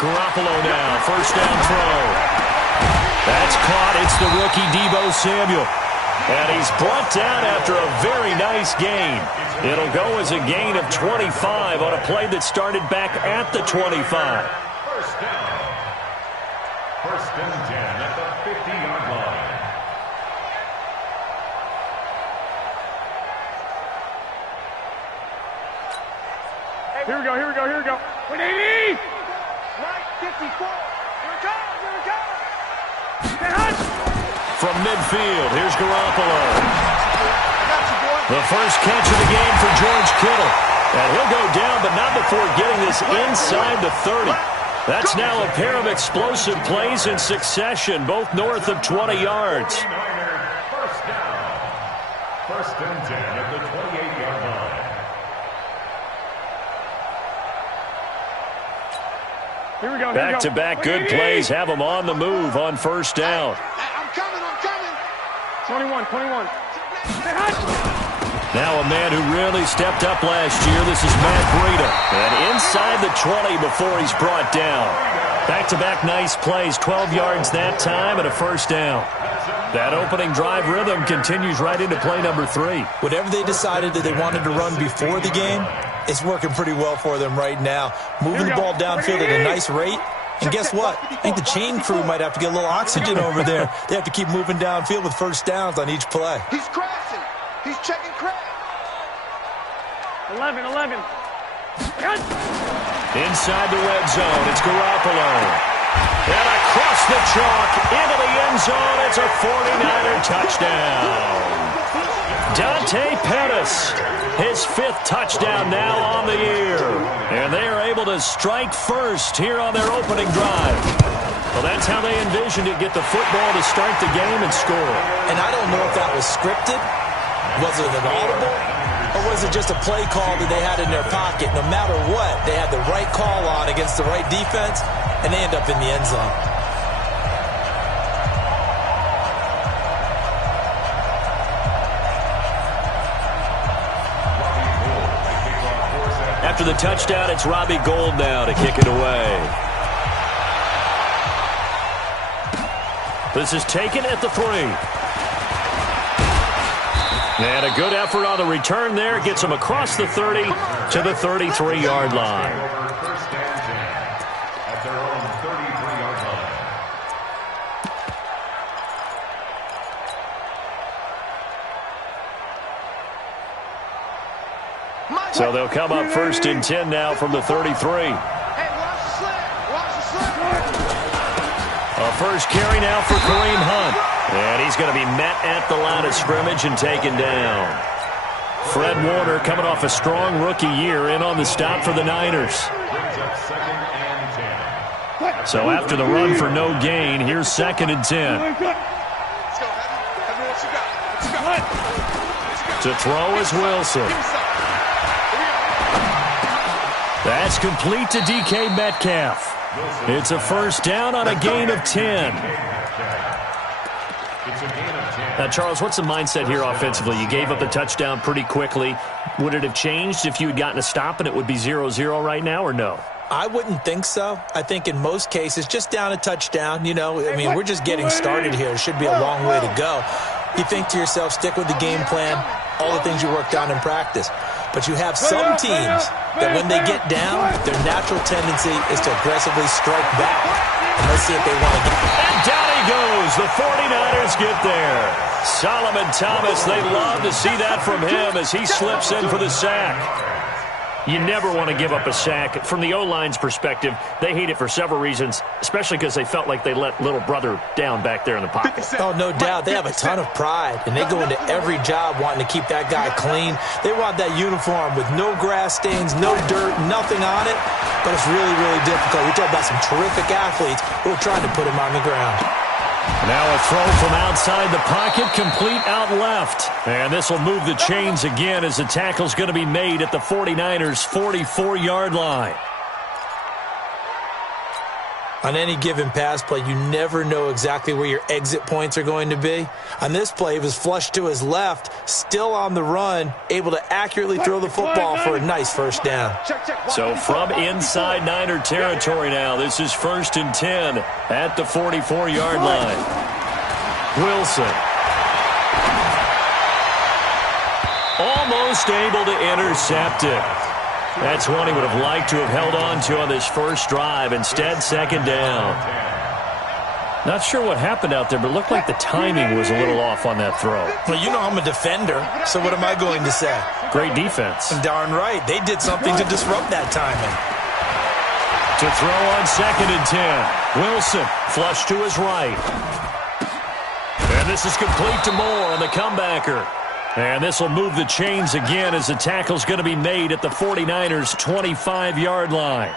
Garoppolo now, first down throw. That's caught. It's the rookie Deebo Samuel. And he's brought down after a very nice gain. It'll go as a gain of 25 on a play that started back at the 25. First down. First and 10 at the 50-yard line. Here we go, here we go, here we go. 180! Right, 54. Here it comes, here it comes. From midfield, here's Garoppolo. The first catch of the game for George Kittle. And he'll go down, but not before getting this inside the 30. That's now a pair of explosive plays in succession, both north of 20 yards. First down. First and 10 at the 28-yard line. Here we go, Back-to-back good plays have them on the move on first down. I'm coming. 21. Now a man who really stepped up last year. This is Matt Breida. And inside the 20 before he's brought down. Back-to-back nice plays, 12 yards that time and a first down. That opening drive rhythm continues right into play number 3. Whatever they decided that they wanted to run before the game, it's working pretty well for them right now. Moving the ball downfield at a nice rate. And guess what? I think the chain crew might have to get a little oxygen over there. They have to keep moving downfield with first downs on each play. He's crashing. He's checking crash. 11. Inside the red zone, it's Garoppolo. And across the chalk, into the end zone, it's a 49er touchdown. Dante Pettis, his 5th touchdown now on the year. And they are able to strike first here on their opening drive. Well, that's how they envisioned it, get the football to start the game and score. And I don't know if that was scripted. Was it an audible? Or was it just a play call that they had in their pocket? No matter what, they had the right call on against the right defense, and they end up in the end zone. After the touchdown, it's Robbie Gould now to kick it away. This is taken at the 3. And a good effort on the return there. Gets him across the 30 to the 33-yard line. First and 10 at their own 33-yard line. So they'll come up first and 10 now from the 33. Hey, watch the slip. A first carry now for Kareem Hunt. And he's going to be met at the line of scrimmage and taken down. Fred Warner coming off a strong rookie year in on the stop for the Niners. So after the run for no gain, here's 2nd and 10. To throw is Wilson. That's complete to DK Metcalf. It's a first down on a gain of 10. Now, Charles, what's the mindset here offensively? You gave up the touchdown pretty quickly. Would it have changed if you had gotten a stop and it would be 0-0 right now, or no? I wouldn't think so. I think in most cases, just down a touchdown, you know, I mean, we're just getting started here. It should be a long way to go. You think to yourself, stick with the game plan, all the things you worked on in practice. But you have some teams that when they get down, their natural tendency is to aggressively strike back. And let's see if they want to get it. And down he goes. The 49ers get there. Solomon Thomas, they love to see that from him as he slips in for the sack. You never want to give up a sack. From the O-line's perspective, they hate it for several reasons, especially because they felt like they let little brother down back there in the pocket. Oh, no doubt. They have a ton of pride, and they go into every job wanting to keep that guy clean. They want that uniform with no grass stains, no dirt, nothing on it, but it's really, really difficult. You're talking about some terrific athletes who are trying to put him on the ground. Now a throw from outside the pocket, complete out left. And this will move the chains again as the tackle's going to be made at the 49ers' 44-yard line. On any given pass play, you never know exactly where your exit points are going to be. On this play, he was flushed to his left, still on the run, able to accurately throw the football for a nice first down. So from inside Niner territory now, this is 1st and 10 at the 44-yard line. Wilson. Almost able to intercept it. That's one he would have liked to have held on to on this first drive. Instead, 2nd down. Not sure what happened out there, but it looked like the timing was a little off on that throw. Well, you know I'm a defender, so what am I going to say? Great defense. Darn right. They did something to disrupt that timing. To throw on 2nd and 10. Wilson flush to his right. And this is complete to Moore on the comebacker. And this will move the chains again as the tackle's going to be made at the 49ers' 25-yard line.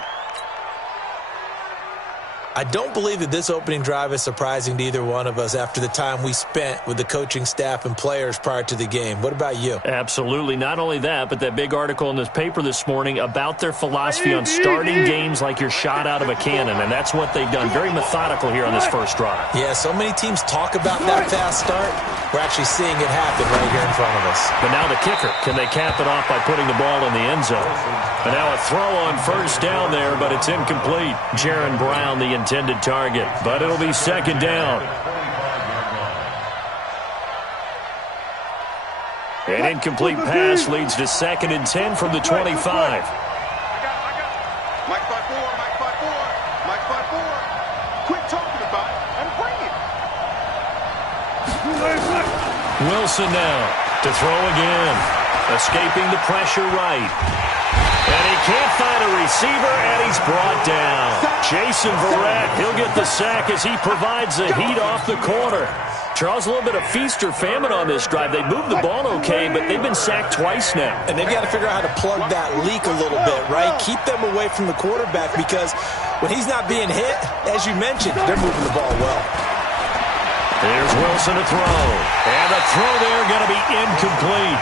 I don't believe that this opening drive is surprising to either one of us after the time we spent with the coaching staff and players prior to the game. What about you? Absolutely. Not only that, but that big article in this paper this morning about their philosophy on starting games like you're shot out of a cannon, and that's what they've done. Very methodical here on this first drive. Yeah, so many teams talk about that fast start. We're actually seeing it happen right here in front of us. But now the kicker. Can they cap it off by putting the ball in the end zone? And now a throw on first down there, but it's incomplete. Jaron Brown, the intended target, but it'll be 2nd down. An incomplete pass leads to 2nd and 10 from the 25. Mike 5-4, Mike 5-4, Mike 5-4. Quit talking about it and bring it. Wilson now to throw again. Escaping the pressure right. And he can't find a receiver, and he's brought down. Jason Verrett, he'll get the sack as he provides the heat off the corner. Charles, a little bit of feast or famine on this drive. They moved the ball okay, but they've been sacked twice now. And they've got to figure out how to plug that leak a little bit, right? Keep them away from the quarterback because when he's not being hit, as you mentioned, they're moving the ball well. Here's Wilson to throw. And the throw there going to be incomplete.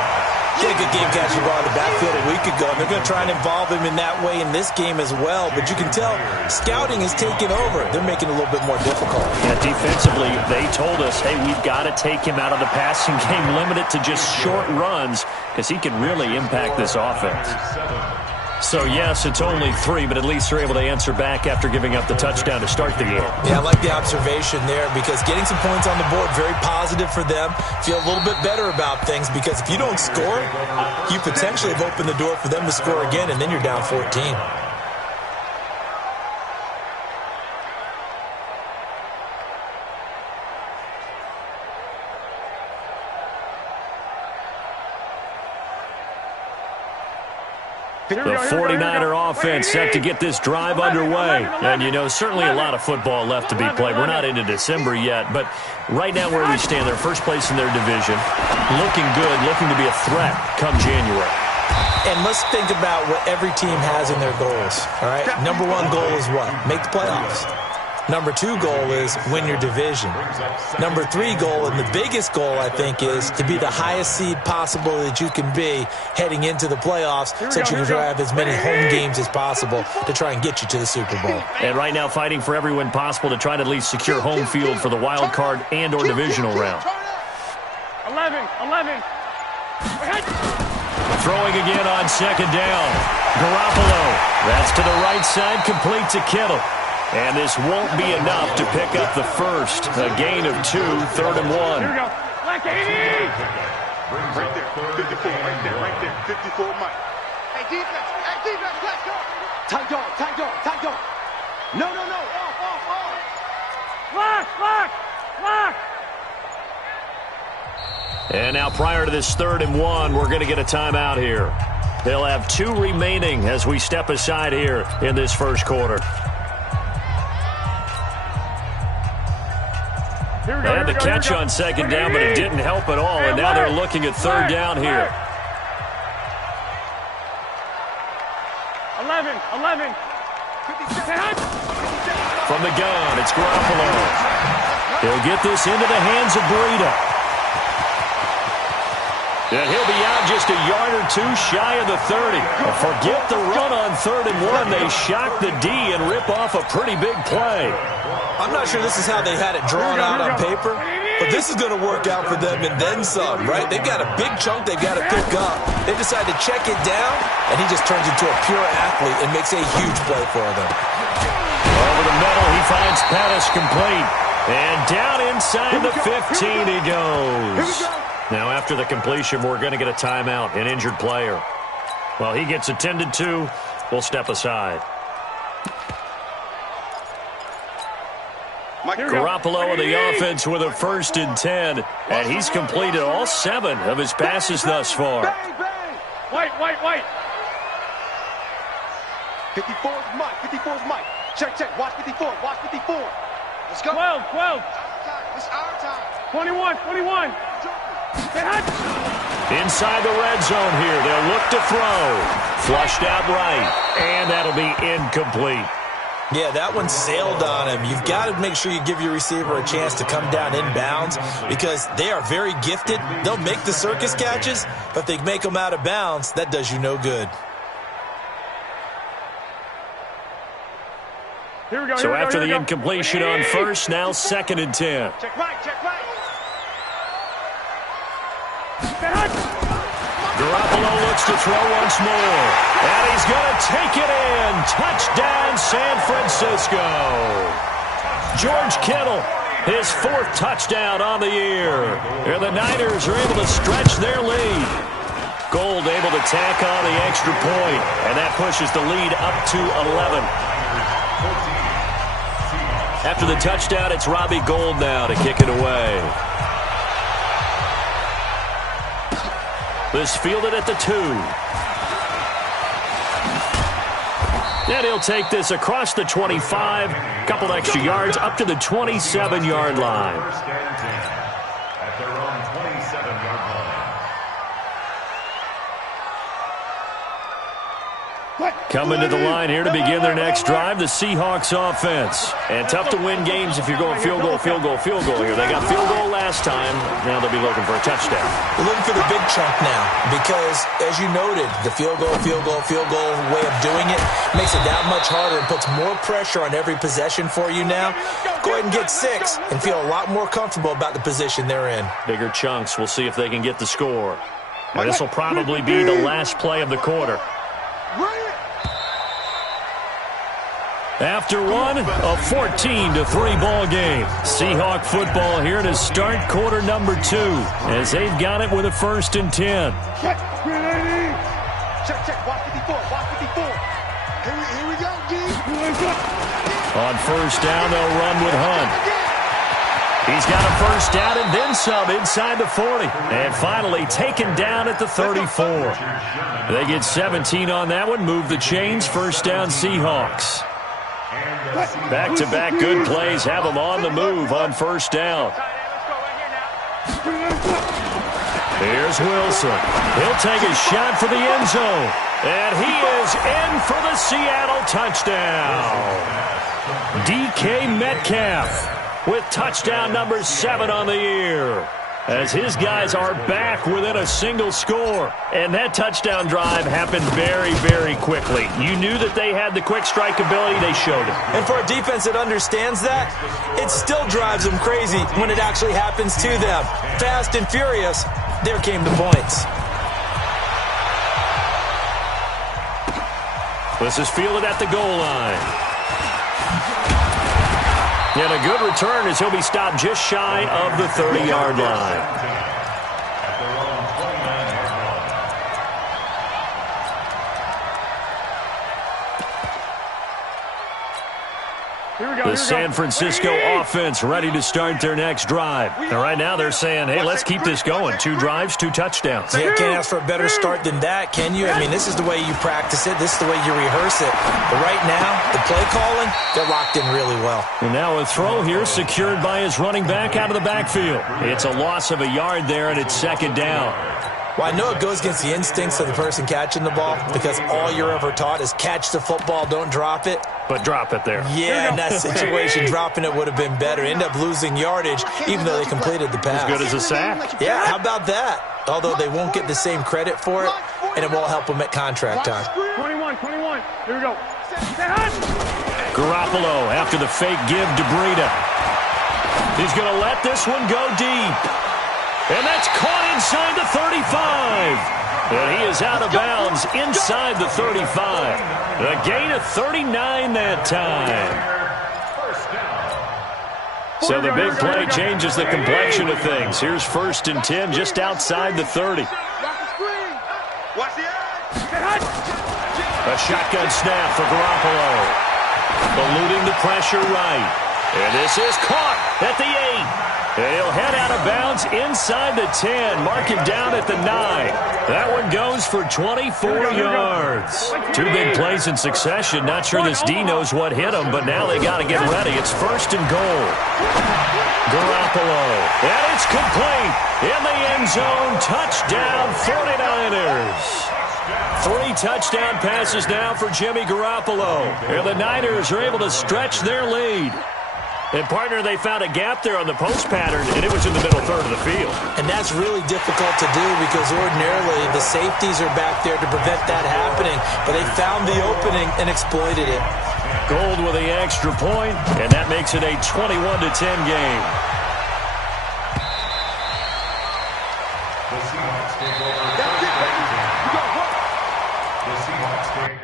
Get a good game catching ball in the backfield a week ago, and they're going to try and involve him in that way in this game as well. But you can tell scouting is taking over. They're making it a little bit more difficult. Yeah, defensively, they told us, hey, we've got to take him out of the passing game, limit it to just short runs, because he can really impact this offense. So, yes, it's only 3, but at least they're able to answer back after giving up the touchdown to start the game. Yeah, I like the observation there because getting some points on the board, very positive for them. Feel a little bit better about things because if you don't score, you potentially have opened the door for them to score again, and then you're down 14. The 49er offense set to get this drive underway. And, you know, certainly a lot of football left to be played. We're not into December yet, but right now where we stand, they're first place in their division. Looking good, looking to be a threat come January. And let's think about what every team has in their goals, all right? Number 1 goal is what? Make the playoffs. Number 2 goal is win your division. Number 3 goal, and the biggest goal, I think, is to be the highest seed possible that you can be heading into the playoffs so that you can have as many home games as possible to try and get you to the Super Bowl. And right now fighting for every win possible to try to at least secure home field for the wild card and or divisional round. 11. Throwing again on 2nd down. Garoppolo. That's to the right side, complete to Kittle. And this won't be enough to pick up the first. A gain of 2, 3rd and 1. Here we go. Like 80! Right there, 54, right there, 54, Mike. Hey, defense, let's go! Tight dog. No, off. Lock! And now prior to this 3rd and 1, we're going to get a timeout here. They'll have 2 remaining as we step aside here in this first quarter. They had the catch on 2nd down, but it didn't help at all, and now they're looking at 3rd down here. 11. From the gun, it's Garoppolo. He'll get this into the hands of Breida. And he'll be out just a yard or two shy of the 30. Forget the run on 3rd and 1. They shock the D and rip off a pretty big play. I'm not sure this is how they had it drawn out on paper, but this is going to work out for them and then some, right? They've got a big chunk they've got to pick up. They decide to check it down, and he just turns into a pure athlete and makes a huge play for them. Over the middle, he finds Pettis complete. And down inside the 15 he goes. Now, after the completion, we're going to get a timeout, an injured player. Well, he gets attended to. We'll step aside. Garoppolo on the offense with a 1st and 10, and he's completed all 7 of his passes thus far. White. 54 is Mike. Check. Watch 54. Let's go. 12. It's our time. 21. Inside the red zone here. They'll look to throw. Flushed out right. And that'll be incomplete. Yeah, that one sailed on him. You've got to make sure you give your receiver a chance to come down inbounds because they are very gifted. They'll make the circus catches, but if they make them out of bounds, that does you no good. So after the incompletion on 1st, now 2nd and 10. Check right. Garoppolo looks to throw once more. And he's going to take it in. Touchdown, San Francisco. George Kittle, his 4th touchdown on the year. And the Niners are able to stretch their lead. Gold able to tack on the extra point. And that pushes the lead up to 11. After the touchdown, it's Robbie Gould now to kick it away. This fielded at the 2. And he'll take this across the 25. Couple extra yards up to the 27-yard line. First and 10 at their own 27-yard line. Coming to the line here to begin their next drive, the Seahawks offense. And tough to win games if you're going field goal here. They got field goal last time. Now they'll be looking for a touchdown. They're looking for the big chunk now because, as you noted, the field goal way of doing it makes it that much harder and puts more pressure on every possession for you now. Go ahead and get 6 and feel a lot more comfortable about the position they're in. Bigger chunks. We'll see if they can get the score. And this will probably be the last play of the quarter. After one, a 14-3 ball game. Seahawk football here to start quarter number 2 as they've got it with a 1st and 10. Check. Watch 54. Here we go, D. On 1st down, they'll run with Hunt. He's got a 1st down and then some inside the 40. And finally taken down at the 34. They get 17 on that one, move the chains, 1st down Seahawks. Back-to-back good plays have them on the move on 1st down. Here's Wilson. He'll take a shot for the end zone. And he is in for the Seattle touchdown. DK Metcalf with touchdown number 7 on the year, as his guys are back within a single score. And that touchdown drive happened very, very quickly. You knew that they had the quick strike ability. They showed it. And for a defense that understands that, it still drives them crazy when it actually happens to them. Fast and furious, there came the points. This is fielded at the goal line. And a good return as he'll be stopped just shy of the 30-yard line. The San Francisco offense ready to start their next drive. And right now they're saying, hey, let's keep this going. 2 drives, 2 touchdowns. Yeah, can't ask for a better start than that, can you? I mean, this is the way you practice it. This is the way you rehearse it. But right now, the play calling, they're locked in really well. And now a throw here secured by his running back out of the backfield. It's a loss of a yard there, and it's 2nd down. Well, I know it goes against the instincts of the person catching the ball because all you're ever taught is catch the football, don't drop it. But drop it there. Yeah, in that situation, dropping it would have been better. End up losing yardage, even though they completed the pass. As good as a sack. Yeah, how about that? although they won't get the same credit for it, and it won't help them at contract time. 21. Here we go. Garoppolo after the fake give to Breida. He's going to let this one go deep. And that's caught inside the 35. And he is out of bounds inside the 35. A gain of 39 that time. So the big play changes the complexion of things. Here's 1st and 10 just outside the 30. A shotgun snap for Garoppolo. Eluding the pressure right. And this is caught at the 8. And he'll head out of bounds inside the 10. Mark him down at the 9. That one goes for 24 yards. 2 big plays in succession. Not sure this D knows what hit him, but now they got to get ready. It's 1st and goal. Garoppolo. And it's complete. In the end zone. Touchdown 49ers. 3 touchdown passes now for Jimmy Garoppolo. And the Niners are able to stretch their lead. And, partner, they found a gap there on the post pattern, and it was in the middle third of the field. And that's really difficult to do because ordinarily the safeties are back there to prevent that happening. But they found the opening and exploited it. Gold with the extra point, and that makes it a 21-10 game. The Seahawks take over. The Seahawks take.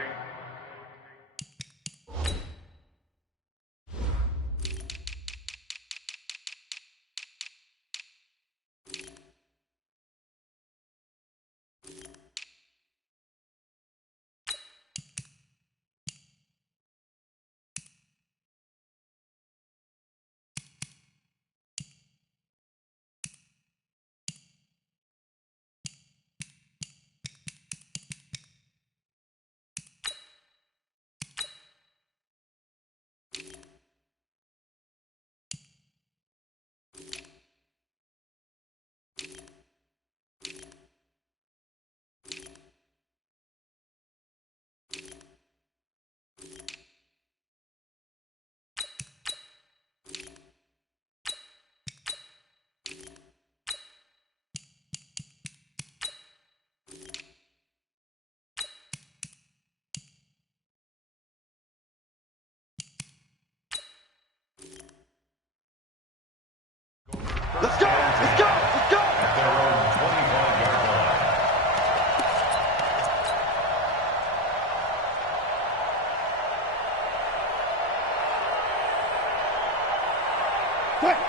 Let's go! Let's go! Let's go! At their own 25-yard line.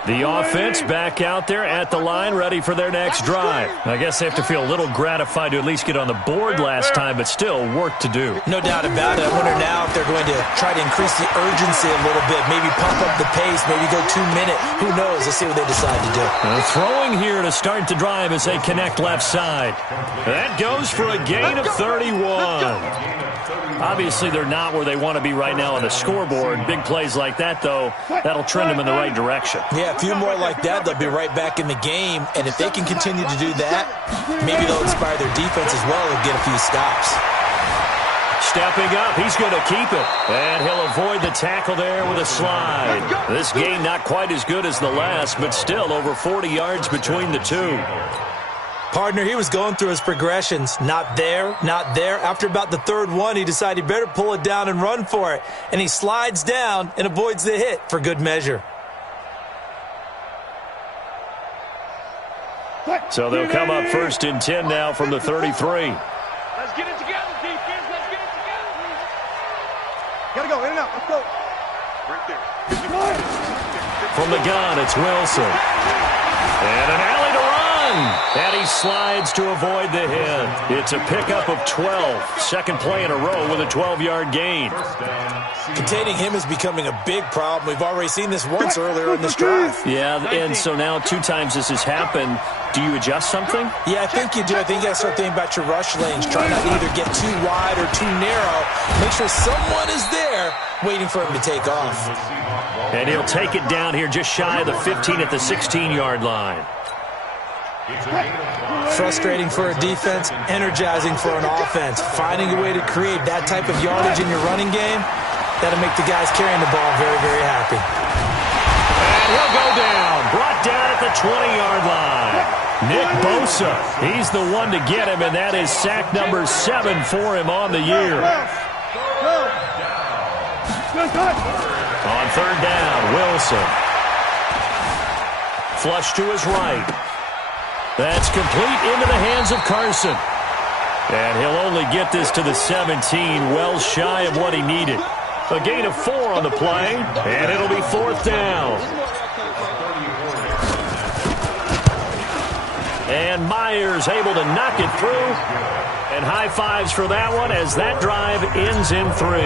The offense back out there at the line, ready for their next drive. I guess they have to feel a little gratified to at least get on the board last time, but still work to do. No doubt about it. I wonder now if they're going to try to increase the urgency a little bit, maybe pump up the pace, maybe go 2-minute. Who knows? Let's see what they decide to do. Throwing here to start the drive as they connect left side. That goes for a gain of 31. Obviously, they're not where they want to be right now on the scoreboard. Big plays like that, though, that'll trend them in the right direction. Yeah, a few more like that, they'll be right back in the game. And if they can continue to do that, maybe they'll inspire their defense as well and get a few stops. Stepping up, he's going to keep it. And he'll avoid the tackle there with a slide. This game not quite as good as the last, but still over 40 yards between the two. Partner, he was going through his progressions. Not there, not there. After about the third one, he decided he better pull it down and run for it. And he slides down and avoids the hit for good measure. So they'll come up 1st and 10 now from the 33. Let's get it together, defense. Let's get it together. Gotta go, in and out. Let's go. Right there. From the gun, it's Wilson. And an alley to run. And he slides to avoid the hit. It's a pickup of 12. Second play in a row with a 12-yard gain. Containing him is becoming a big problem. We've already seen this once earlier in this drive. Yeah, and so now 2 times this has happened. Do you adjust something? Yeah, I think you do. I think you got to start thinking about your rush lanes. Try not to either get too wide or too narrow. Make sure someone is there waiting for him to take off. And he'll take it down here just shy of the 15 at the 16-yard line. Frustrating for a defense, energizing for an offense. Finding a way to create that type of yardage in your running game, that'll make the guys carrying the ball very, very happy. And he'll go down. Brought down at the 20-yard line. Nick Bosa, he's the one to get him, and that is sack number 7 for him on the year. On third down, Wilson. Flush to his right. That's complete into the hands of Carson. And he'll only get this to the 17, well shy of what he needed. A gain of 4 on the play, and it'll be fourth down. And Myers able to knock it through. And high fives for that one as that drive ends in 3.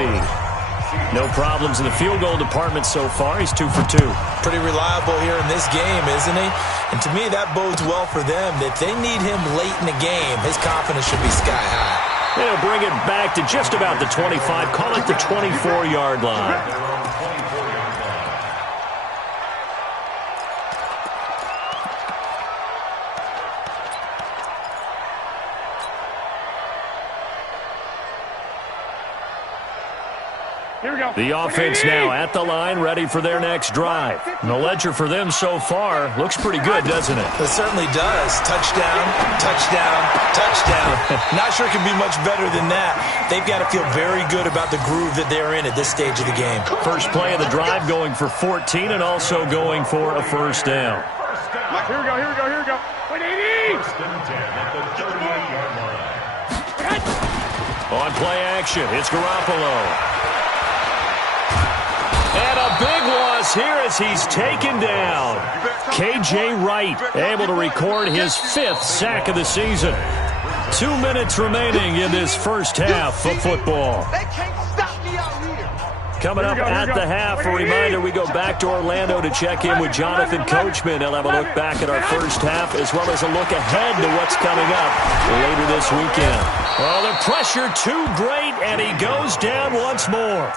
No problems in the field goal department so far. He's 2 for 2. Pretty reliable here in this game, isn't he? And to me, that bodes well for them. That they need him late in the game. His confidence should be sky high. They'll bring it back to just about the 25. Call it the 24-yard line. The offense now at the line, ready for their next drive. And the ledger for them so far looks pretty good, doesn't it? It certainly does. Touchdown, touchdown, touchdown. Not sure it can be much better than that. They've got to feel very good about the groove that they're in at this stage of the game. First play of the drive going for 14 and also going for a first down. Here we go, here we go, here we go. Wait, 80! First and 10 at the 38-yard line. On play action, it's Garoppolo. And a big loss here as he's taken down. K.J. Wright able to record his 5th sack of the season. 2 minutes remaining in this first half of football. They can't stop me out here. Coming up at the half, a reminder, we go back to Orlando to check in with Jonathan Coachman. He'll have a look back at our first half as well as a look ahead to what's coming up later this weekend. Well, the pressure too great, and he goes down once more.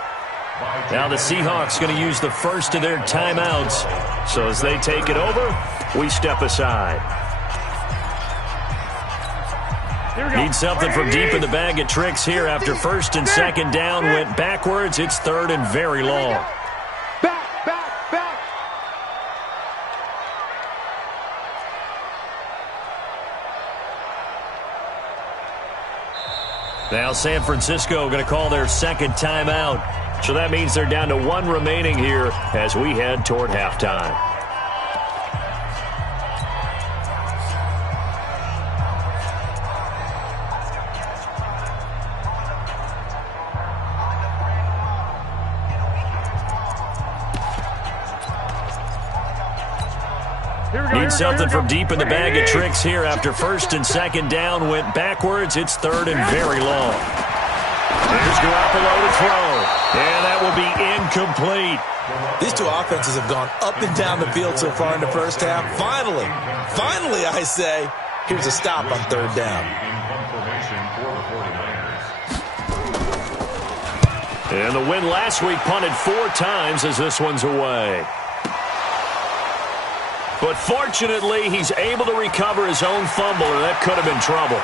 Now the Seahawks going to use the first of their timeouts. So as they take it over, we step aside. Need something from deep in the bag of tricks here after first and second down went backwards. It's third and very long. Back, back, back. Now San Francisco going to call their second timeout. So that means they're down to 1 remaining here as we head toward halftime. Need something from deep in the bag of tricks here after first and second down went backwards. It's third and very long. Here's Garoppolo to throw, and that will be incomplete. These two offenses have gone up and down the field so far in the first half. Finally, I say, here's a stop on third down. And the win last week punted 4 times as this one's away. But fortunately, he's able to recover his own fumble, or that could have been trouble.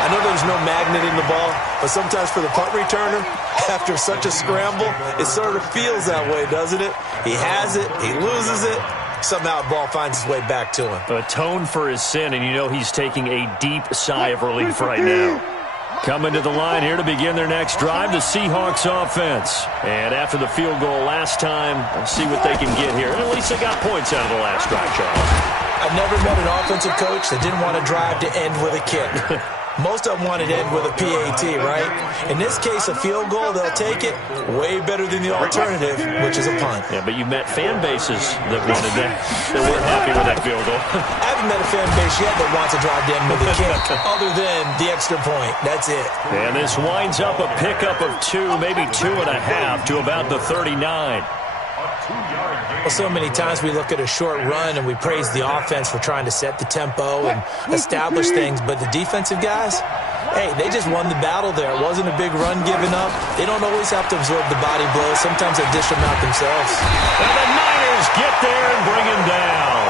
I know there's no magnet in the ball, but sometimes for the punt returner, after such a scramble, it sort of feels that way, doesn't it? He has it, he loses it, somehow the ball finds its way back to him. Atone for his sin, and you know he's taking a deep sigh of relief right now. Coming to the line here to begin their next drive, the Seahawks offense. And after the field goal last time, let's see what they can get here. And at least they got points out of the last drive, Charles. I've never met an offensive coach that didn't want a drive to end with a kick. Most of them want it to end with a PAT, right? In this case, a field goal, they'll take it way better than the alternative, which is a punt. Yeah, but you met fan bases that wanted that weren't happy with that field goal. I haven't met a fan base yet that wants a drive to end with a kick, other than the extra point. That's it. And this winds up a pickup of 2, maybe 2.5 to about the 39. Well, so many times we look at a short run and we praise the offense for trying to set the tempo and establish things, but the defensive guys, hey, they just won the battle there. It wasn't a big run given up. They don't always have to absorb the body blows. Sometimes they dish them out themselves. And the Niners get there and bring him down.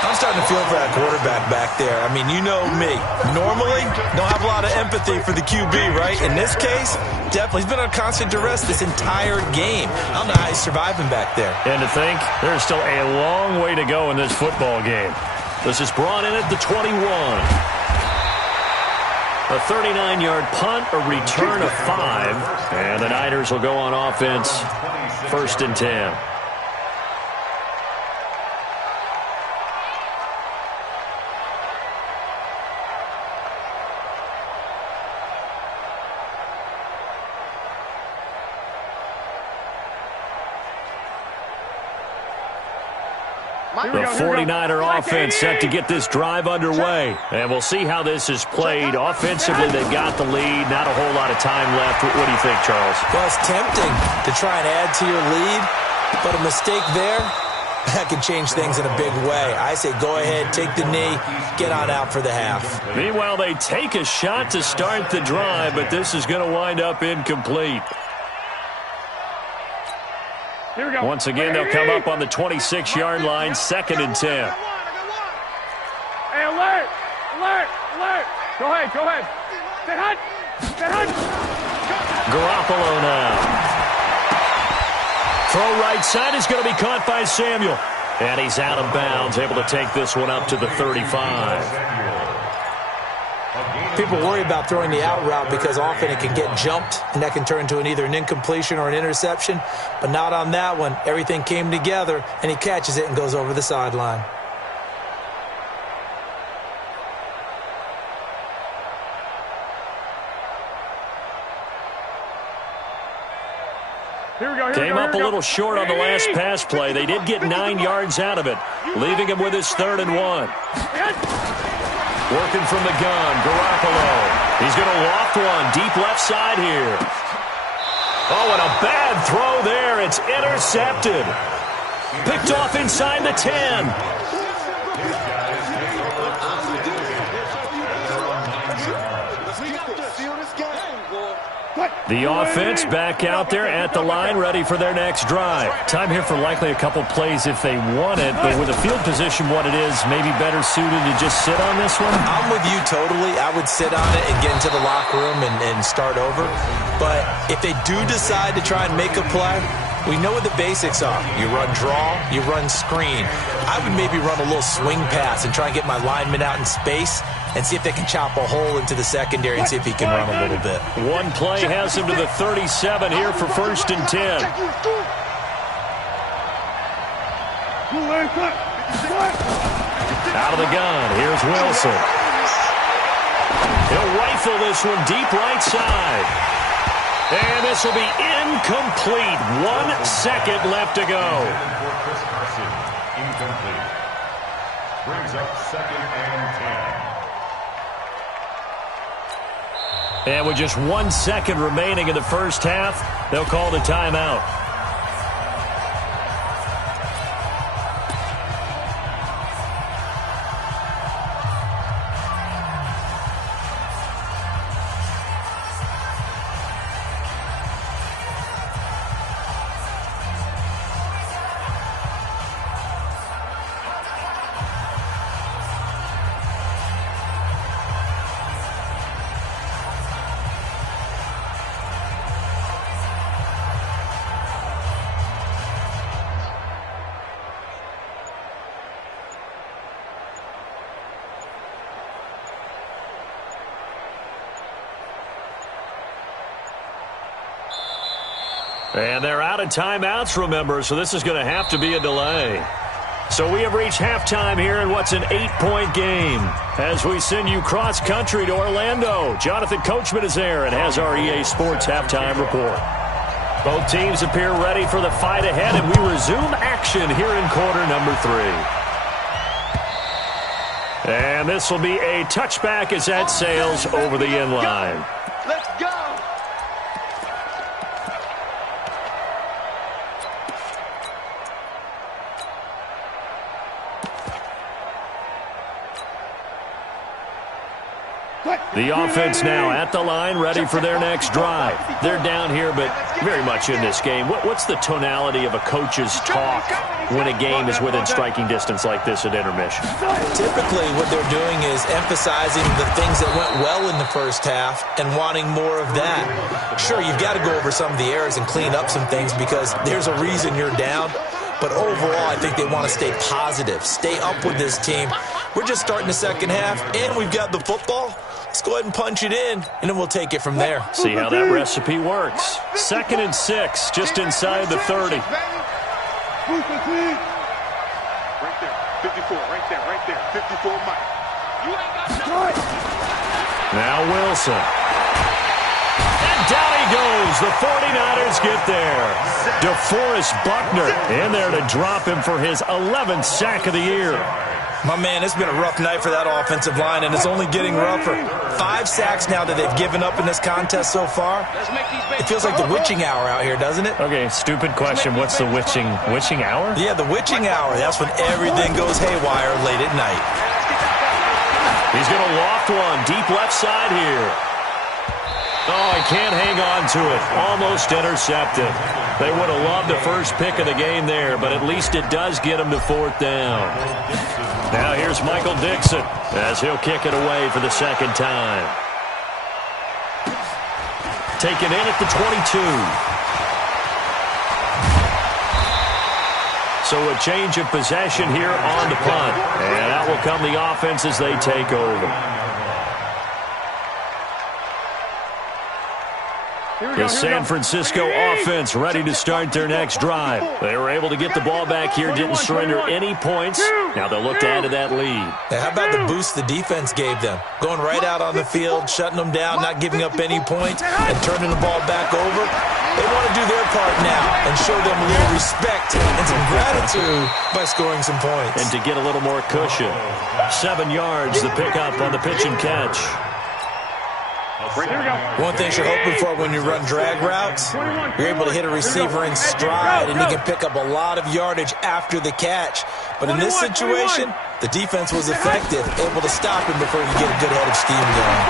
I'm starting to feel for that quarterback back there. I mean, you know me. Normally, don't have a lot of empathy for the QB, right? In this case, definitely. He's been on constant duress this entire game. I don't know how he's surviving back there. And to think, there's still a long way to go in this football game. This is brought in at the 21. A 39-yard punt, a return of 5. And the Niners will go on offense, 1st and 10. The 49er offense set to get this drive underway. And we'll see how this is played. Offensively, they've got the lead. Not a whole lot of time left. What do you think, Charles? Well, it's tempting to try and add to your lead, but a mistake there, that can change things in a big way. I say go ahead, take the knee, get on out for the half. Meanwhile, they take a shot to start the drive, but this is going to wind up incomplete. Here we go. Once again, they'll come up on the 26-yard line, 2nd and 10. Hey, alert! Alert! Alert! Go ahead. Stay hot! Garoppolo now. Throw right side is going to be caught by Samuel. And he's out of bounds, able to take this one up to the 35. People worry about throwing the out route because often it can get jumped, and that can turn into either an incompletion or an interception. But not on that one. Everything came together, and he catches it and goes over the sideline. Came up a little short on the last pass play. They did get 9 yards out of it, leaving him with his 3rd and 1. Working from the gun, Garoppolo. He's going to loft one deep left side here. Oh, and a bad throw there. It's intercepted. Picked off inside the 10. The offense back out there at the line, ready for their next drive. Time here for likely a couple plays if they want it, but with the field position what it is, maybe better suited to just sit on this one? I'm with you totally. I would sit on it and get into the locker room and start over. But if they do decide to try and make a play, we know what the basics are. You run draw, you run screen. I would maybe run a little swing pass and try and get my lineman out in space and see if they can chop a hole into the secondary and see if he can run a little bit. One play has him to the 37 here for 1st and 10. Out of the gun, here's Wilson. He'll rifle this one deep right side. And this will be incomplete. 1 second left to go. Incomplete. Brings up 2nd and 10. And with just 1 second remaining in the first half, they'll call the timeout. And they're out of timeouts, remember, so this is going to have to be a delay. So we have reached halftime here in what's an 8-point game. As we send you cross-country to Orlando, Jonathan Coachman is there and has our EA Sports halftime report. Both teams appear ready for the fight ahead, and we resume action here in quarter number 3. And this will be a touchback as that sails over the end line. Let's go! The offense now at the line, ready for their next drive. They're down here, but very much in this game. What's the tonality of a coach's talk when a game is within striking distance like this at intermission? Typically, what they're doing is emphasizing the things that went well in the first half and wanting more of that. Sure, you've got to go over some of the errors and clean up some things because there's a reason you're down. But overall, I think they want to stay positive, stay up with this team. We're just starting the second half, and we've got the football. Let's go ahead and punch it in, and then we'll take it from there. See how that recipe works. 2nd and 6, just inside the 30. Right there, 54, right there, 54 Mike. You ain't got nothing. Now Wilson. And down he goes. The 49ers get there. DeForest Buckner in there to drop him for his 11th sack of the year. My man, it's been a rough night for that offensive line, and it's only getting rougher. 5 sacks now that they've given up in this contest so far. It feels like the witching hour out here, doesn't it? Okay, stupid question. What's the witching hour? Yeah, the witching hour. That's when everything goes haywire late at night. He's going to loft one deep left side here. Oh, he can't hang on to it. Almost intercepted. They would have loved the first pick of the game there, but at least it does get him to 4th down. Now here's Michael Dixon as he'll kick it away for the second time. Taken in at the 22. So a change of possession here on the punt. And out will come the offense as they take over. The San Francisco offense ready to start their next drive. They were able to get the ball back here, didn't surrender any points. Now they'll look to add to that lead. How about the boost the defense gave them? Going right out on the field, shutting them down, not giving up any points, and turning the ball back over. They want to do their part now and show them a little respect and some gratitude by scoring some points. And to get a little more cushion. 7 yards, the pickup on the pitch and catch. One thing you're hoping for when you run drag routes, you're able to hit a receiver in stride, and he can pick up a lot of yardage after the catch. But in this situation, the defense was effective, able to stop him before he get a good head of steam going.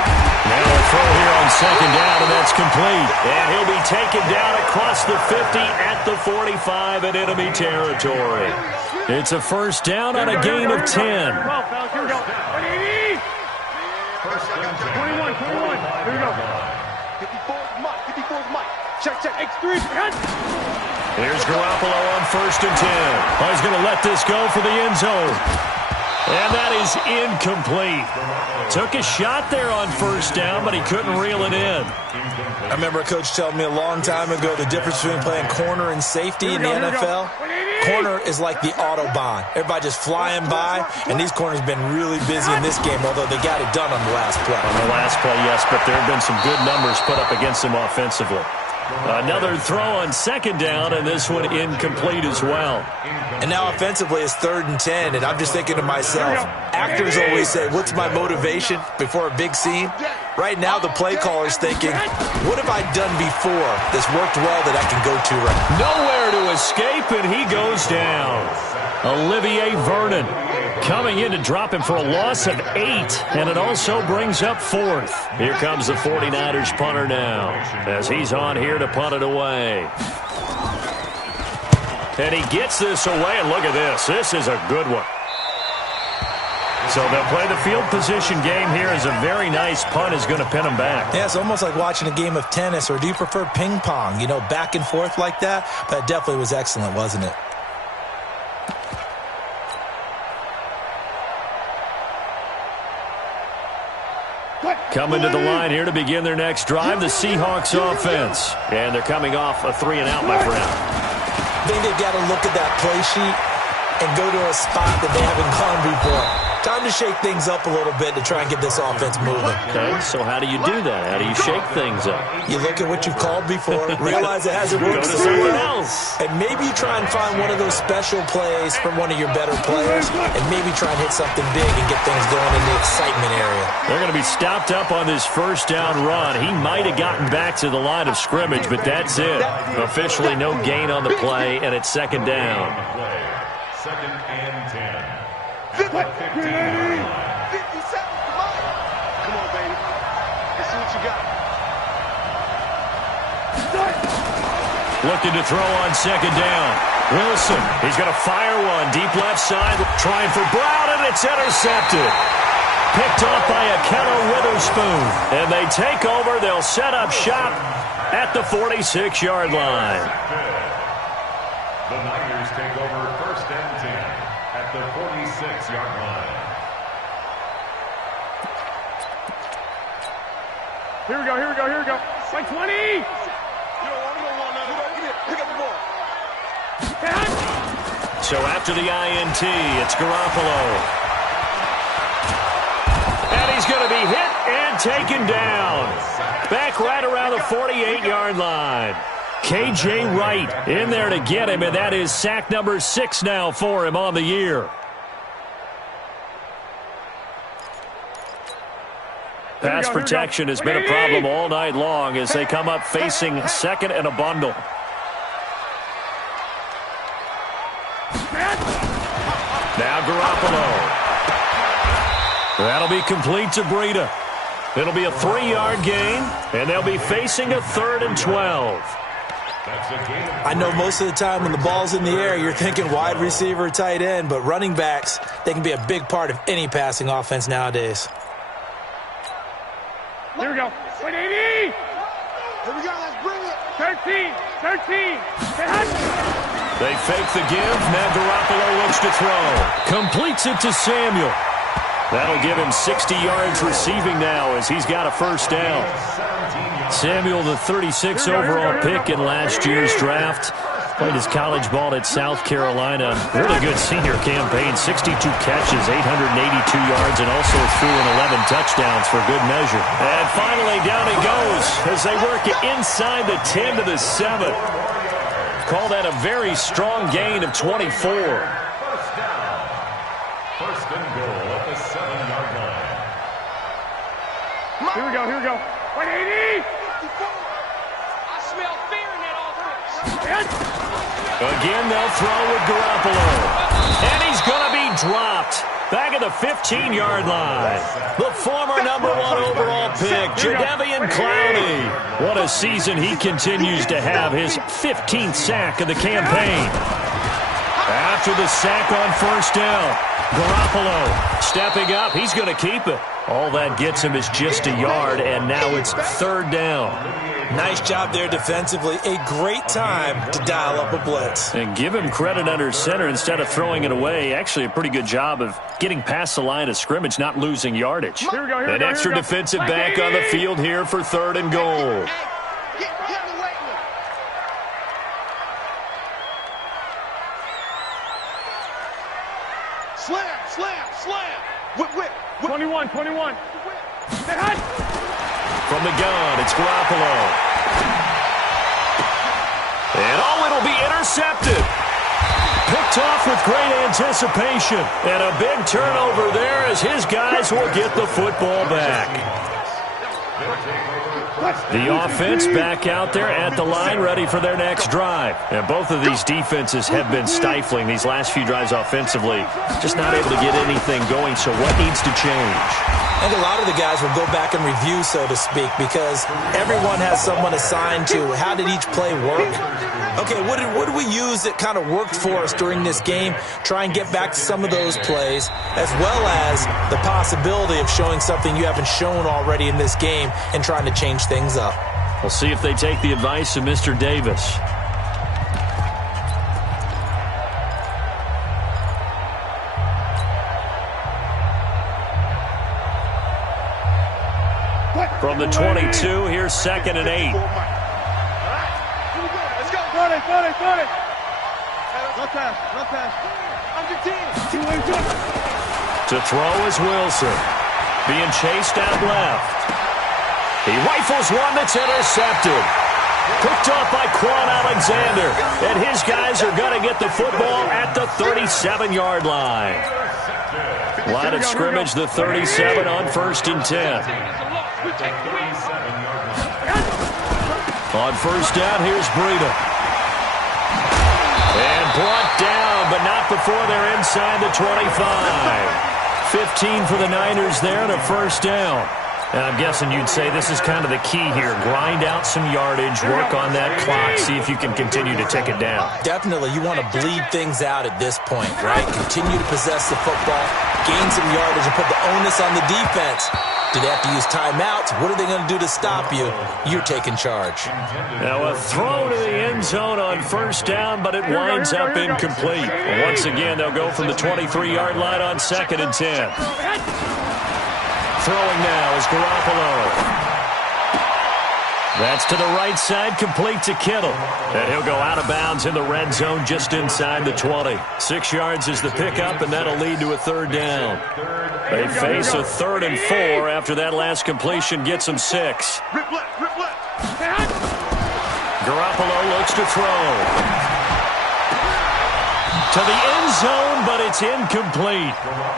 Now a throw here on 2nd down, and that's complete. And he'll be taken down across the 50 at the 45 in enemy territory. It's a 1st down on a gain of 10. 21. Here we go. 54's Mike. Check. X3. Here's Garoppolo on 1st and 10. Oh, he's going to let this go for the end zone. And that is incomplete. Took a shot there on 1st down, but he couldn't reel it in. I remember a coach telling me a long time ago the difference between playing corner and safety in the NFL. Corner is like the Autobahn. Everybody just flying by, and these corners have been really busy in this game, although they got it done on the last play. On the last play, yes, but there have been some good numbers put up against them offensively. Another throw on 2nd down, and this one incomplete as well. And now offensively it's 3rd and 10, and I'm just thinking to myself, actors always say, what's my motivation before a big scene? Right now the play caller's thinking, what have I done before that's worked well that I can go to right now? Nowhere to escape, and he goes down. Olivier Vernon coming in to drop him for a loss of 8, and it also brings up 4th. Here comes the 49ers punter now as he's on here to punt it away. And he gets this away, and look at this. This is a good one. So they'll play the field position game here as a very nice punt is going to pin them back. Yeah, it's almost like watching a game of tennis, or do you prefer ping pong? You know, back and forth like that? That definitely was excellent, wasn't it? Coming to the line here to begin their next drive, the Seahawks offense. And they're coming off a 3-and-out, my friend. I think they've got to look at that play sheet and go to a spot that they haven't gone before. Time to shake things up a little bit to try and get this offense moving. Okay, so how do you do that? How do you shake things up? You look at what you've called before, realize it hasn't worked Go to so someone well, else. and maybe you try and find one of those special plays from one of your better players, and maybe try and hit something big and get things going in the excitement area. They're going to be stopped up on this 1st down run. He might have gotten back to the line of scrimmage, but that's it. Officially no gain on the play, and it's 2nd down. 2nd and 10. At the 15. 57, come on, baby. Looking to throw on second down. Wilson, he's going to fire one deep left side. Trying for Brown, and it's intercepted. Picked off by Akello Witherspoon. And they take over. They'll set up shop at the 46-yard line. The Niners take over 1st and 10 at the 46-yard line. Here we go, here we go, here we go. Like 20! So after the INT, it's Garoppolo. And he's going to be hit and taken down. Back right around the 48-yard line. K.J. Wright in there to get him, and that is sack number 6 now for him on the year. Pass protection has been a problem all night long as they come up facing second and a bundle. Now Garoppolo. That'll be complete to Breida. It'll be a 3-yard gain, and they'll be facing a 3rd and 12. I know most of the time when the ball's in the air, you're thinking wide receiver, tight end, but running backs, they can be a big part of any passing offense nowadays. Here we go. 180! Here we go, let's bring it. 13! They fake the give. Now Garoppolo looks to throw. Completes it to Samuel. That'll give him 60 yards receiving now as he's got a first down. Samuel, the 36 overall pick in last year's draft. Played his college ball at South Carolina. Really good senior campaign. 62 catches, 882 yards, and also threw in 11 touchdowns for good measure. And finally, down he goes as they work it inside the 10 to the 7. Call that a very strong gain of 24. First down. First and goal at the 7-yard line. Here we go, here we go. 180! I smell fear in that offense. Again, they'll throw with Garoppolo. And he's going to be dropped. Back at the 15-yard line. The former #1 overall pick, Jadeveon Clowney. What a season he continues to have. His 15th sack of the campaign. After the sack on first down, Garoppolo stepping up. He's going to keep it. All that gets him is just a yard, and now it's 3rd down. Nice job there defensively. A great time to dial up a blitz. And give him credit under center instead of throwing it away. Actually, a pretty good job of getting past the line of scrimmage, not losing yardage. Here we go, An extra defensive back on the field here for 3rd and goal. Slam. Whip. 21. From the gun, it's Garoppolo. And it'll be intercepted. Picked off with great anticipation. And a big turnover there as his guys will get the football back. The offense back out there at the line, ready for their next drive. And both of these defenses have been stifling these last few drives offensively. Just not able to get anything going, so what needs to change? I think a lot of the guys will go back and review, so to speak, because everyone has someone assigned to how did each play work. Okay, what did we use that kind of worked for us during this game? Try and get back to some of those plays, as well as the possibility of showing something you haven't shown already in this game and trying to change things up. We'll see if they take the advice of Mr. Davis. From the 22, here's 2nd and 8. Let's go. 40. No pass. Under 10. To throw is Wilson. Being chased out left. He rifles one that's intercepted. Picked off by Quan Alexander. And his guys are going to get the football at the 37-yard line. Line of scrimmage, the 37 on 1st and 10. On first down, here's Breida. And brought down, but not before they're inside the 25. 15 for the Niners there and a first down. And I'm guessing you'd say this is kind of the key here. Grind out some yardage, work on that clock, see if you can continue to tick it down. Definitely, you want to bleed things out at this point, right? Continue to possess the football, gain some yardage, and put the onus on the defense. Do they have to use timeouts? What are they going to do to stop you? You're taking charge. Now a throw to the end zone on first down, but it winds up incomplete. Once again, they'll go from the 23-yard line on 2nd and 10. Throwing now is Garoppolo. That's to the right side, complete to Kittle. And he'll go out of bounds in the red zone just inside the 20. 6 yards is the pickup, and that'll lead to a 3rd down. They face a 3rd and 4 after that last completion gets them 6. Garoppolo looks to throw. To the end zone, but it's incomplete.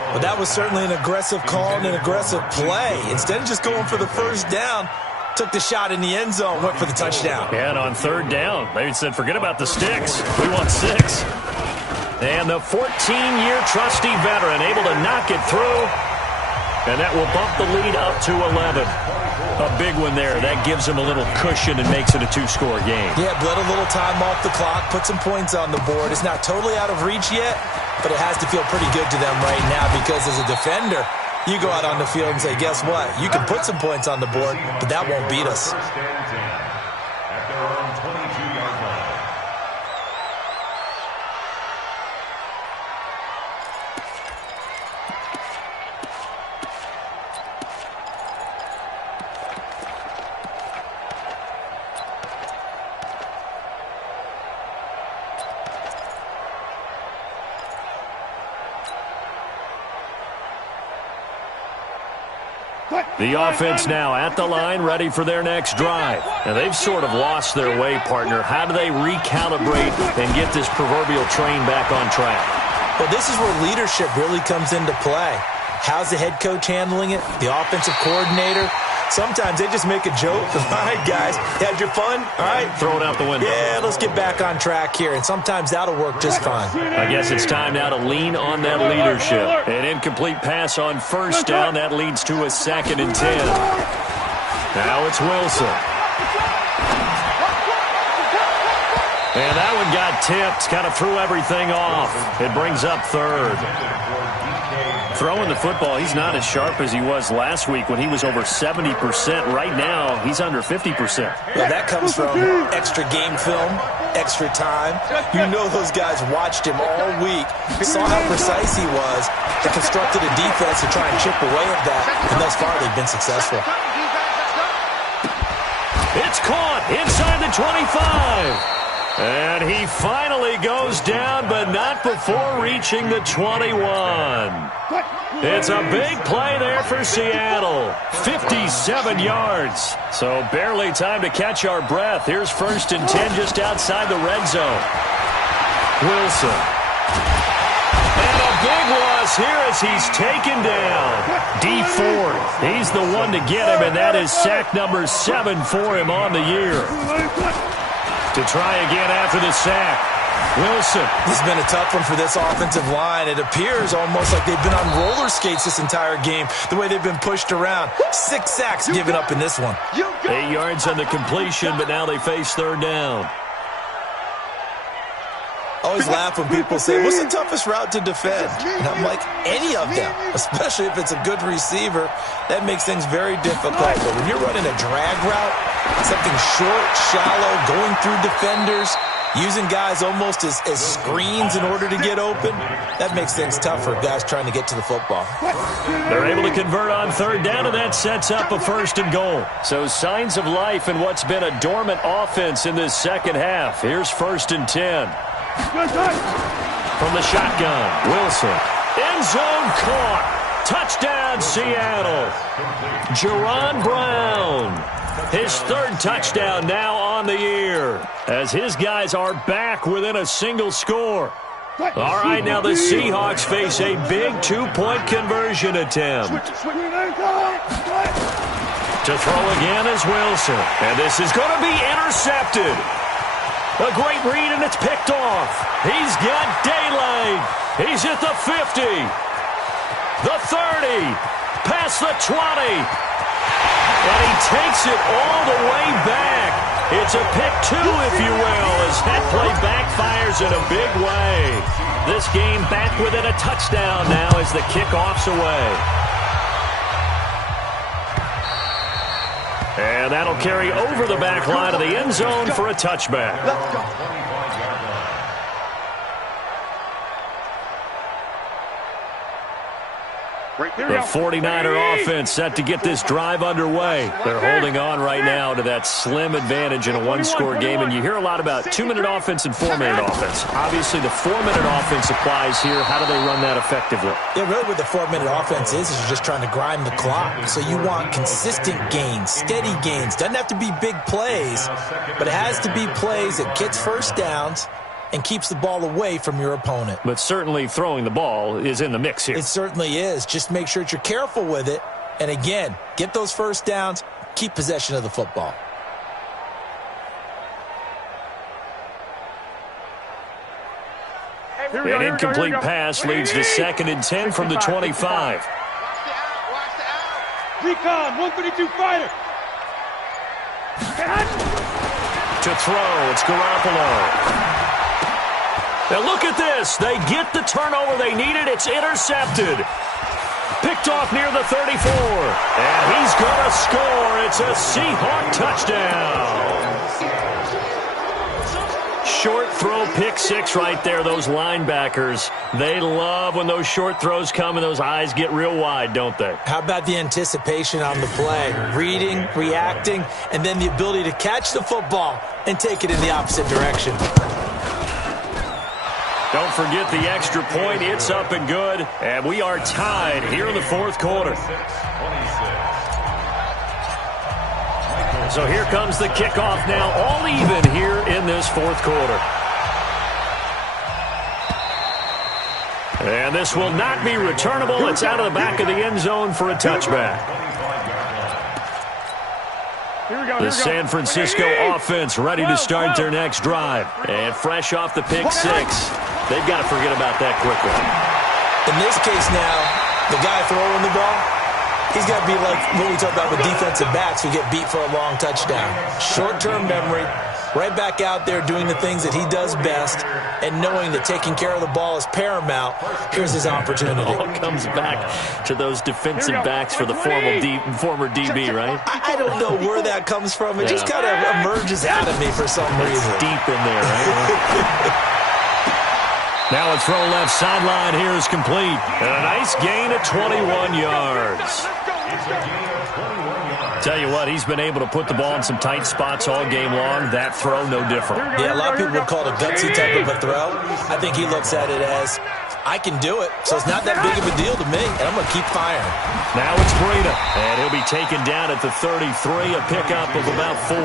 Well, that was certainly an aggressive call and an aggressive play. Instead of just going for the first down, took the shot in the end zone, went for the touchdown. And on 3rd down, they said, forget about the sticks. We want 6. And the 14-year trusty veteran able to knock it through. And that will bump the lead up to 11. A big one there. That gives them a little cushion and makes it a 2-score game. Yeah, bled a little time off the clock, put some points on the board. It's not totally out of reach yet, but it has to feel pretty good to them right now because as a defender, you go out on the field and say, guess what? You can put some points on the board, but that won't beat us. First and 10 at their own 22-yard line. The offense now at the line, ready for their next drive. Now, they've sort of lost their way, partner. How do they recalibrate and get this proverbial train back on track? Well, this is where leadership really comes into play. How's the head coach handling it? The offensive coordinator? Sometimes they just make a joke. All right, guys, had your fun? All right. Throw it out the window. Yeah, let's get back on track here. And sometimes that'll work just fine. I guess it's time now to lean on that leadership. An incomplete pass on first down. That leads to a 2nd and 10. Now it's Wilson. And that one got tipped. Kind of threw everything off. It brings up 3rd. Throwing the football, he's not as sharp as he was last week when he was over 70%. Right now, he's under 50%. Well, that comes from extra game film, extra time. You know those guys watched him all week, saw how precise he was, and constructed a defense to try and chip away at that, and thus far they've been successful. It's caught inside the 25. And he finally goes down, but not before reaching the 21. It's a big play there for Seattle. 57 yards. So barely time to catch our breath. Here's 1st and 10 just outside the red zone. Wilson. And a big loss here as he's taken down. D Ford. He's the one to get him, and that is sack number 7 for him on the year. To try again after the sack. Wilson. This has been a tough one for this offensive line. It appears almost like they've been on roller skates this entire game, the way they've been pushed around. 6 sacks given up in this one. 8 yards on the completion, but now they face 3rd down. I always laugh when people say, what's the toughest route to defend? And I'm like, any of them, especially if it's a good receiver. That makes things very difficult. But when you're running a drag route, something short, shallow, going through defenders, using guys almost as screens in order to get open, that makes things tough for guys trying to get to the football. They're able to convert on 3rd down, and that sets up a 1st and goal. So signs of life in what's been a dormant offense in this second half. Here's 1st and 10. From the shotgun, Wilson. End zone caught. Touchdown, Seattle. Jerron Brown. His 3rd touchdown now on the year, as his guys are back within a single score. All right, now the Seahawks face a big 2-point conversion attempt. To throw again is Wilson, and this is going to be intercepted. A great read, and it's picked off. He's got daylight. He's at the 50, the 30, past the 20. And he takes it all the way back. It's a pick two, if you will, as that play backfires in a big way. This game back within a touchdown now as the kickoff's away. And that'll carry over the back line of the end zone for a touchback. Let's go. The 49er offense set to get this drive underway. They're holding on right now to that slim advantage in a one-score game, and you hear a lot about 2-minute offense and 4-minute offense. Obviously, the 4-minute offense applies here. How do they run that effectively? Yeah, really what the 4-minute offense is you're just trying to grind the clock. So you want consistent gains, steady gains. Doesn't have to be big plays, but it has to be plays that gets first downs and keeps the ball away from your opponent. But certainly throwing the ball is in the mix here. It certainly is. Just make sure that you're careful with it. And again, get those first downs, keep possession of the football. An incomplete pass leads to 2nd and 10 from the 25. Recon, 132 fighter. To throw, it's Garoppolo. Now look at this. They get the turnover they needed. It's intercepted. Picked off near the 34. And he's going to score. It's a Seahawk touchdown. Short throw, pick six right there. Those linebackers, they love when those short throws come and those eyes get real wide, don't they? How about the anticipation on the play? Reading, reacting, and then the ability to catch the football and take it in the opposite direction. Don't forget the extra point. It's up and good. And we are tied here in the fourth quarter. So here comes the kickoff now, all even here in this fourth quarter. And this will not be returnable. It's out of the back of the end zone for a touchback. The San Francisco offense ready to start their next drive. And fresh off the pick six, they've got to forget about that quickly. In this case now, the guy throwing the ball, he's got to be like what we talk about with defensive backs who get beat for a long touchdown. Short-term memory, right back out there doing the things that he does best, and knowing that taking care of the ball is paramount. Here's his opportunity. It all comes back to those defensive backs for the former DB, right? I don't know where that comes from. It just kind of emerges out of me for some reason. It's deep in there, right? Now a throw left sideline here is complete. And a nice gain of 21 yards. Tell you what, he's been able to put the ball in some tight spots all game long. That throw, no different. Yeah, a lot of people would call it a gutsy type of a throw. I think he looks at it as, I can do it, so it's not that big of a deal to me, and I'm going to keep firing. Now it's Breida, and he'll be taken down at the 33, a pickup of about 4.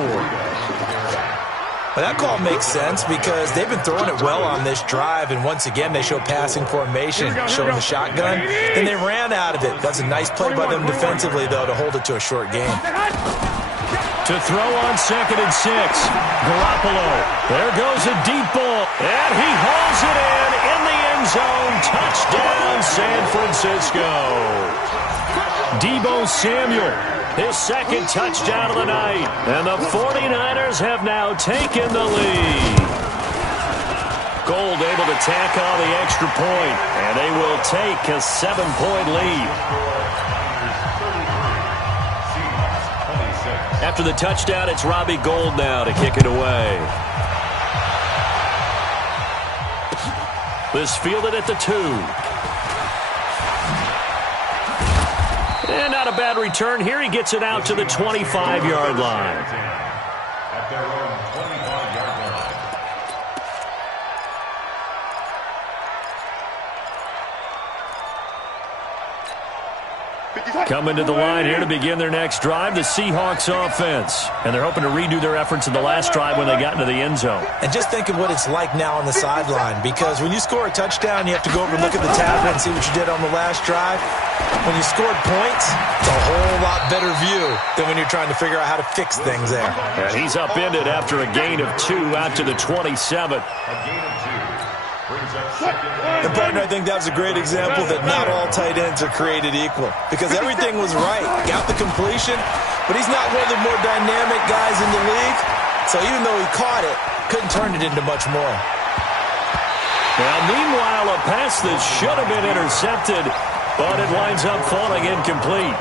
Well, that call makes sense because they've been throwing it well on this drive, and once again they show passing formation, showing the shotgun. Then they ran out of it. That's a nice play by them defensively, though, to hold it to a short game. To throw on 2nd and 6, Garoppolo. There goes a deep ball, and he hauls it in the end zone. Touchdown, San Francisco. Deebo Samuel, his second touchdown of the night. And the 49ers have now taken the lead. Gold able to tack on the extra point, and they will take a 7-point lead. After the touchdown, it's Robbie Gould now to kick it away. This fielded at the 2. And not a bad return here. He gets it out to the 25-yard line. At their own 25-yard line. Coming to the line here to begin their next drive, the Seahawks offense. And they're hoping to redo their efforts in the last drive when they got into the end zone. And just think of what it's like now on the sideline, because when you score a touchdown, you have to go over and look at the tablet and see what you did on the last drive. When you scored points, it's a whole lot better view than when you're trying to figure out how to fix things there. And he's upended after a gain of 2 out to the 27. A gain of 2. And partner, I think that was a great example that not all tight ends are created equal, because everything was right. Got the completion, but he's not one of the more dynamic guys in the league. So even though he caught it, couldn't turn it into much more. Well, meanwhile, a pass that should have been intercepted, but it winds up falling incomplete.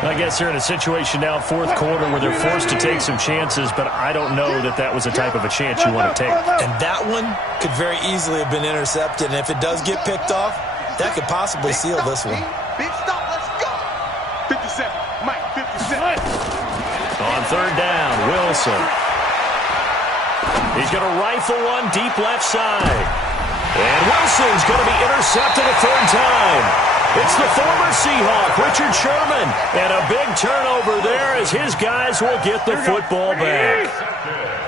I guess they're in a situation now, fourth quarter, where they're forced to take some chances, but I don't know that that was the type of a chance you want to take. And that one could very easily have been intercepted, and if it does get picked off, that could possibly seal this one. Big stop, let's go. 57, Mike, 57. On third down, Wilson. He's going to rifle one deep left side. And Wilson's going to be intercepted a third time. It's the former Seahawk, Richard Sherman. And a big turnover there as his guys will get the football back.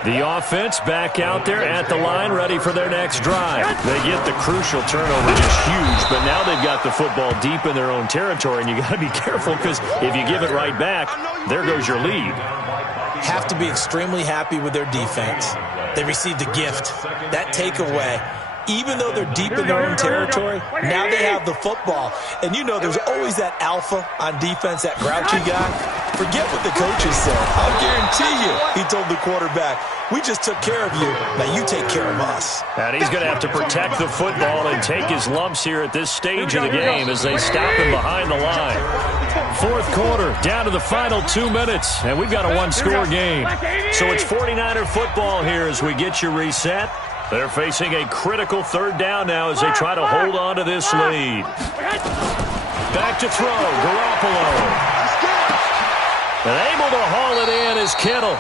The offense back out there at the line, ready for their next drive. They get the crucial turnover, just huge, but now they've got the football deep in their own territory, and you got to be careful because if you give it right back, there goes your lead. Have to be extremely happy with their defense. They received a gift. That takeaway, even though they're deep in their own territory, now they have the football. And you know there's always that alpha on defense, that grouchy guy. Forget what the coaches said. I'll guarantee you, he told the quarterback, we just took care of you. Now you take care of us. And he's going to have to protect the football and take his lumps here at this stage of the game as they stop him behind the line. Fourth quarter, down to the final 2 minutes, and we've got a one-score game. So it's 49er football here as we get you reset. They're facing a critical third down now as they try to hold on to this lead. Back to throw, Garoppolo. And able to haul it in is Kittle.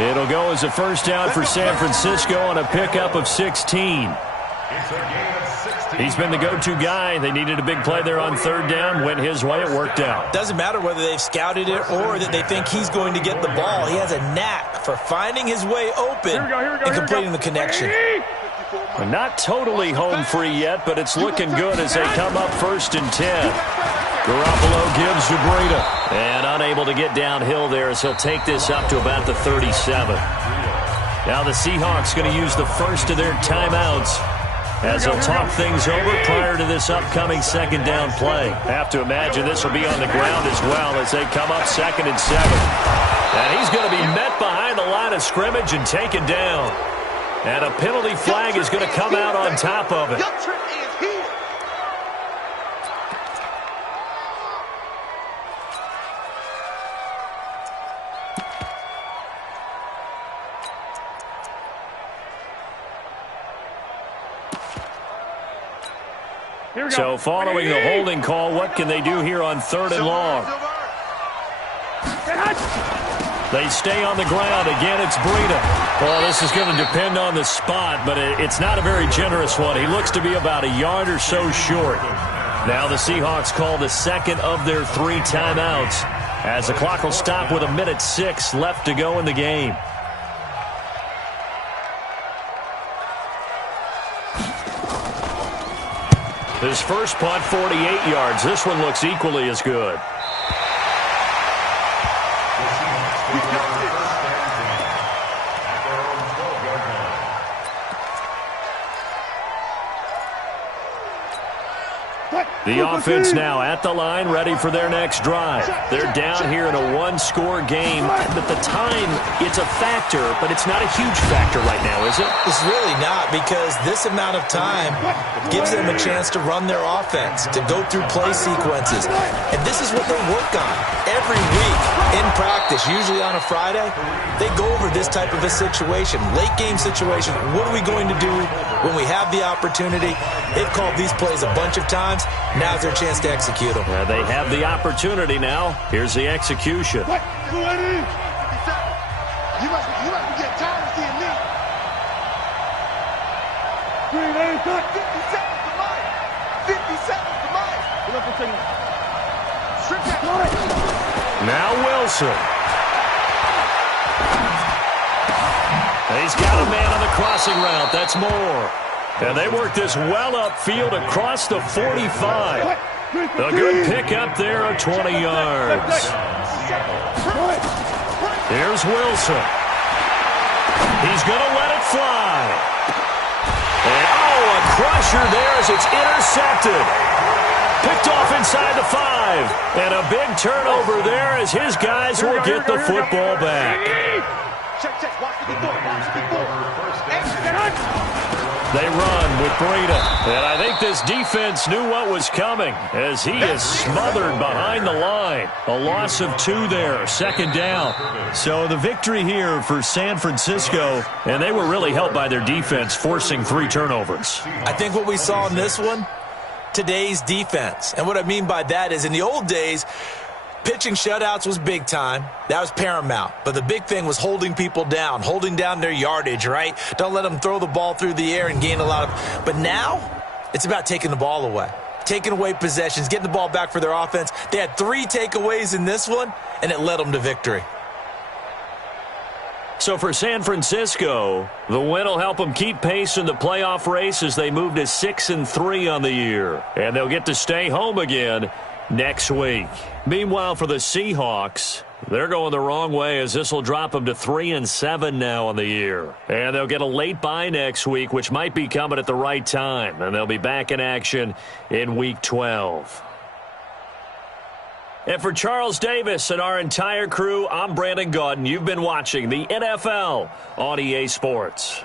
It'll go as a first down for San Francisco on a pickup of 16. He's been the go-to guy. They needed a big play there on third down. Went his way. It worked out. Doesn't matter whether they've scouted it or that they think he's going to get the ball. He has a knack for finding his way open and completing the connection. Well, not totally home free yet, but it's looking good as they come up 1st and 10. Garoppolo gives to Breida. And unable to get downhill there as he'll take this up to about the 37. Now the Seahawks going to use the first of their timeouts as they'll talk things over prior to this upcoming second down play. Have to imagine this will be on the ground as well as they come up 2nd and 7. And he's going to be met behind the line of scrimmage and taken down. And a penalty flag is going to come out on top of it. So following the holding call, what can they do here on 3rd and long? They stay on the ground. Again, it's Breida. Well, this is going to depend on the spot, but it's not a very generous one. He looks to be about a yard or so short. Now the Seahawks call the second of their 3 timeouts as the clock will stop with 1:06 left to go in the game. His first punt, 48 yards. This one looks equally as good. The offense now at the line, ready for their next drive. They're down here in a one-score game. But the time, it's a factor, but it's not a huge factor right now, is it? It's really not, because this amount of time gives them a chance to run their offense, to go through play sequences. And this is what they work on every week in practice, usually on a Friday. They go over this type of a situation, late game situation. What are we going to do when we have the opportunity? They've called these plays a bunch of times. Now's their chance to execute them. They have the opportunity now. Here's the execution. You must be getting tired of seeing me. 50 seconds to Mike. 50 seconds to Mike. Now Wilson. He's got a man on the crossing route. That's Moore. And they work this well upfield across the 45. A good pickup there of 20 yards. Here's Wilson. He's going to let it fly. And, a pressure there as it's intercepted. Picked off inside the 5. And a big turnover there as his guys will get the football back. They run with Breida. And I think this defense knew what was coming as he is smothered behind the line. A loss of 2 there, second down. So the victory here for San Francisco, and they were really helped by their defense, forcing 3 turnovers. I think what we saw in this one, today's defense. And what I mean by that is in the old days, pitching shutouts was big time. That was paramount. But the big thing was holding people down, holding down their yardage, right? Don't let them throw the ball through the air and gain a lot of... But now, it's about taking the ball away. Taking away possessions, getting the ball back for their offense. They had 3 takeaways in this one, and it led them to victory. So for San Francisco, the win will help them keep pace in the playoff race as they move to 6-3 on the year. And they'll get to stay home again next week. Meanwhile, for the Seahawks, they're going the wrong way as this will drop them to 3-7 now on the year. And they'll get a late bye next week, which might be coming at the right time. And they'll be back in action in Week 12. And for Charles Davis and our entire crew, I'm Brandon Gaudin. You've been watching the NFL on EA Sports.